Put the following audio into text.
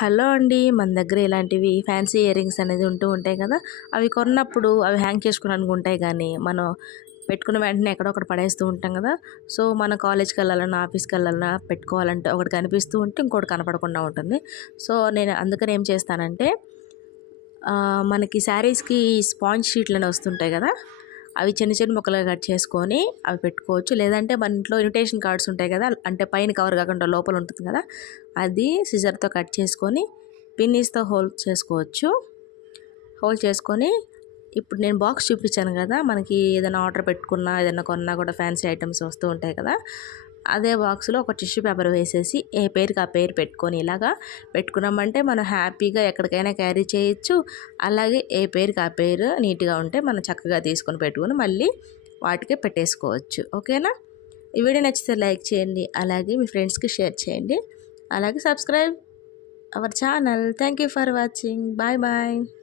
Hello అండి. మన దగ్గర ఇలాంటివి ఫ్యాన్సీ ఇయర్ రింగ్స్ అనేది ఉంటూ ఉంటాయి కదా అవి కొన్నప్పుడు అవి హ్యాంగ్ చేసుకోవడానికి ఉంటాయి కానీ మనం పెట్టుకున్న వెంటనే ఎక్కడొక్కడ పడేస్తూ ఉంటాం కదా. సో మన కాలేజ్కి వెళ్ళాలన్నా ఆఫీస్కి వెళ్ళాలన్నా పెట్టుకోవాలంటే ఒకటి కనిపిస్తూ ఉంటే ఇంకోటి కనపడకుండా ఉంటుంది. సో నేను అందుకని ఏం చేస్తానంటే మనకి శారీస్కి స్పాంజ్ షీట్లని వస్తుంటాయి కదా అవి చిన్న చిన్న ముక్కలుగా కట్ చేసుకొని అవి పెట్టుకోవచ్చు. లేదంటే మన ఇంట్లో ఇన్విటేషన్ కార్డ్స్ ఉంటాయి కదా అంటే పైన కవర్ కాకుండా లోపల ఉంటుంది కదా అది సిజర్తో కట్ చేసుకొని పిన్నీస్తో హోల్ చేసుకోవచ్చు. హోల్ చేసుకొని ఇప్పుడు నేను బాక్స్ చూపించాను కదా మనకి ఏదైనా ఆర్డర్ పెట్టుకున్నా ఏదైనా కొన్నా కూడా ఫ్యాన్సీ ఐటమ్స్ వస్తూ ఉంటాయి కదా అదే బాక్స్లో ఒక టిష్యూ పేపర్ వేసేసి ఏ పేరుకి ఆ పేరు పెట్టుకొని ఇలాగా పెట్టుకున్నామంటే మనం హ్యాపీగా ఎక్కడికైనా క్యారీ చేయొచ్చు. అలాగే ఏ పేరుకి ఆ పేరు నీట్గా ఉంటే మనం చక్కగా తీసుకొని పెట్టుకొని మళ్ళీ వాటికి పెట్టేసుకోవచ్చు. ఓకేనా? ఈ వీడియో నచ్చితే లైక్ చేయండి అలాగే మీ ఫ్రెండ్స్కి షేర్ చేయండి. అలాగే subscribe our channel. Thank you for watching. Bye bye.